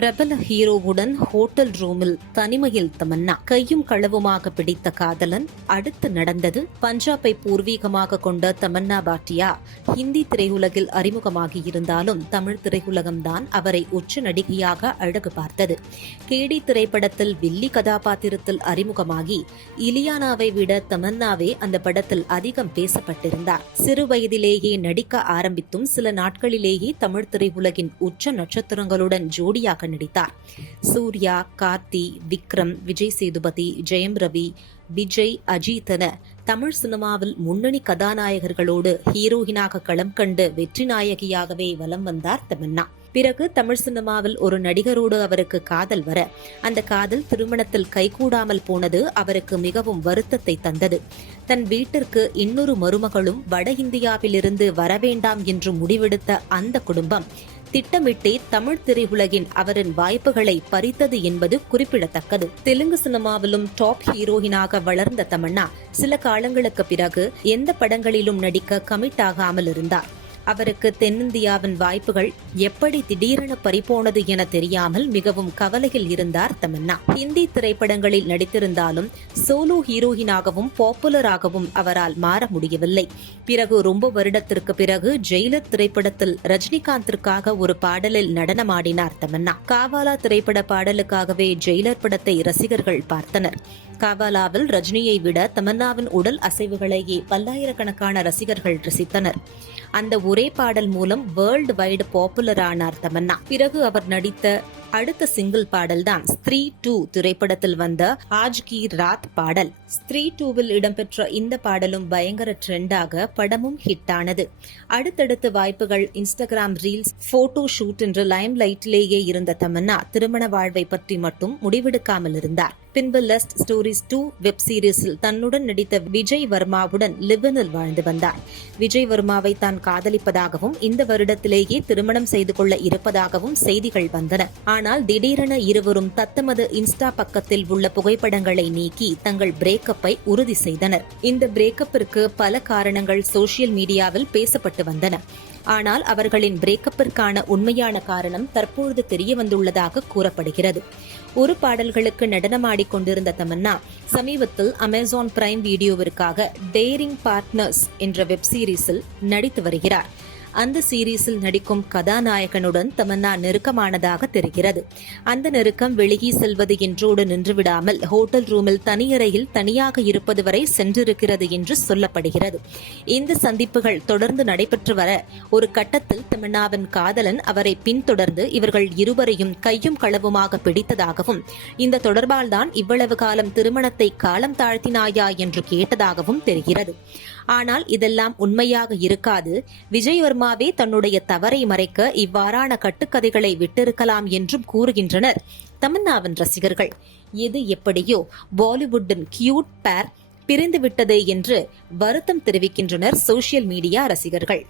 பிரபல ஹீரோவுடன் ஹோட்டல் ரூமில் தனிமையில் தமன்னா. கையும் களவுமாக பிடித்த காதலன் அடுத்து நடந்தது பஞ்சாபை பூர்வீகமாக கொண்ட தமன்னா பாட்டியா. ஹிந்தி திரையுலகில் அறிமுகமாகி இருந்தாலும் தமிழ் திரையுலகம்தான் அவரை உச்ச நடிகையாக அழகு பார்த்தது. கேடி திரைப்படத்தில் வில்லி கதாபாத்திரத்தில் அறிமுகமாகி இலியானாவை விட தமன்னாவே அந்த படத்தில் அதிகம் பேசப்பட்டிருந்தார். சிறு வயதிலேயே நடிக்க ஆரம்பித்தும் சில நாட்களிலேயே தமிழ் திரையுலகின் உச்ச நட்சத்திரங்களுடன் ஜோடியாக நடித்தார். சூர்யா கார்த்தி விக்ரம் விஜய் சேதுபதி ஜெயம் ரவி விஜய் அஜித் என தமிழ் சினிமாவில் முன்னணி கதாநாயகர்களோடு ஹீரோயினாக களம் கண்டு வெற்றி நாயகியாகவே வலம் வந்தார் தமன்னா. பிறகு தமிழ் சினிமாவில் ஒரு நடிகரோடு அவருக்கு காதல் வர அந்த காதல் திருமணத்தில் கைகூடாமல் போனது அவருக்கு மிகவும் வருத்தத்தை தந்தது. தன் வீட்டிற்கு இன்னொரு மருமகளும் வட இந்தியாவிலிருந்து வரவேண்டாம் என்று முடிவெடுத்த அந்த குடும்பம் திட்டமிட்டே தமிழ் திரையுலகின் அவரின் வாய்ப்புகளை பறித்தது என்பது குறிப்பிடத்தக்கது. தெலுங்கு சினிமாவிலும் டாப் ஹீரோயினாக வளர்ந்த தமன்னா சில காலங்களுக்கு பிறகு எந்த படங்களிலும் நடிக்க கமிட் ஆகாமல் இருந்தார் அவருக்கு தென்னிந்தியாவின் வாய்ப்புகள் எப்படி திடீரென பறிபோனது என தெரியாமல் மிகவும் கவலையில் இருந்தார் தமன்னா. ஹிந்தி திரைப்படங்களில் நடித்திருந்தாலும் சோலோ ஹீரோயினாகவும் பாப்புலராகவும் அவரால் மாற முடியவில்லை. பிறகு ரொம்ப வருடத்திற்கு பிறகு ஜெயிலர் திரைப்படத்தில் ரஜினிகாந்திற்காக ஒரு பாடலில் நடனமாடினார் தமன்னா. காவாலா திரைப்பட பாடலுக்காகவே ஜெயிலர் படத்தை ரசிகர்கள் பார்த்தனர். காவாலாவில் ரஜினியை விட தமன்னாவின் உடல் அசைவுகளையே பல்லாயிரக்கணக்கான ரசிகர்கள் ரசித்தனர். அந்த ஒரே பாடல் மூலம் வேர்ல்டு வைடு பாப்புலர் ஆனார் தமன்னா. பிறகு அவர் நடித்த அடுத்த சிங்கிள் பாடல்தான் ஸ்திரீ டூ திரைப்படத்தில் வந்த ஆஜ் கி ராத் பாடல். ஸ்திரீ டூவில் இடம்பெற்ற இந்த பாடலும் பயங்கர ட்ரெண்டாக படமும் ஹிட் ஆனது அடுத்தடுத்த வாய்ப்புகள் இன்ஸ்டாகிராம் ரீல்ஸ் போட்டோ ஷூட் என்று லைம் லைட்டிலேயே இருந்த தமன்னா திருமண வாழ்வை பற்றி மட்டும் முடிவெடுக்காமல் இருந்தார். பின்பு லெஸ்ட் ஸ்டோரிஸ் டூ வெப் சீரிஸில் தன்னுடன் நடித்த விஜய் வர்மாவுடன் லிவனில் வாழ்ந்து வந்தார். விஜய் வர்மாவை தான் காதலிப்பதாகவும் இந்த வருடத்திலேயே திருமணம் செய்து கொள்ள இருப்பதாகவும் செய்திகள் வந்தன. ஆனால் திடீரென இருவரும் தத்தமது இன்ஸ்டா பக்கத்தில் உள்ள புகைப்படங்களை நீக்கி தங்கள் பிரேக்கப்பை உறுதி செய்தனர். இந்த பிரேக்கப்பிற்கு பல காரணங்கள் சோசியல் மீடியாவில் பேசப்பட்டு வந்தன. ஆனால் அவர்களின் பிரேக்கப்பிற்கான உண்மையான காரணம் தற்பொழுது தெரிய வந்துள்ளதாக கூறப்படுகிறது. ஒரு பாடல்களுக்கு நடனமாடிக் கொண்டிருந்த தமன்னா சமீபத்தில் அமேசான் பிரைம் வீடியோவிற்காக டேரிங் பார்ட்னர்ஸ் என்ற வெப் சீரிஸில் நடித்து வருகிறார். அந்த சீரீஸில் நடிக்கும் கதாநாயகனுடன் தமன்னா நெருக்கமானதாக தெரிகிறது. அந்த நெருக்கம் வெளியே செல்வது என்றோடு நின்றுவிடாமல் ஹோட்டல் ரூமில் தனியறையில் தனியாக இருப்பது வரை சென்றிருக்கிறது என்று சொல்லப்படுகிறது. இந்த சந்திப்புகள் தொடர்ந்து நடைபெற்று வர ஒரு கட்டத்தில் தமன்னாவின் காதலன் அவரை பின்தொடர்ந்து இவர்கள் இருவரையும் கையும் களவுமாக பிடித்ததாகவும் இந்த தொடர்பால் தான் இவ்வளவு காலம் திருமணத்தை காலம் தாழ்த்தினாயா என்று கேட்டதாகவும் தெரிகிறது. ஆனால் இதெல்லாம் உண்மையாக இருக்காது. விஜயவர்மாவே தன்னுடைய தவறை மறைக்க இவ்வாறான கட்டுக்கதைகளை விட்டிருக்கலாம் என்றும் கூறுகின்றனர் தமன்னாவின் ரசிகர்கள். எது எப்படியோ பாலிவுட்டின் கியூட் பேர் பிரிந்துவிட்டது என்று வருத்தம் தெரிவிக்கின்றனர் சோசியல் மீடியா ரசிகர்கள்.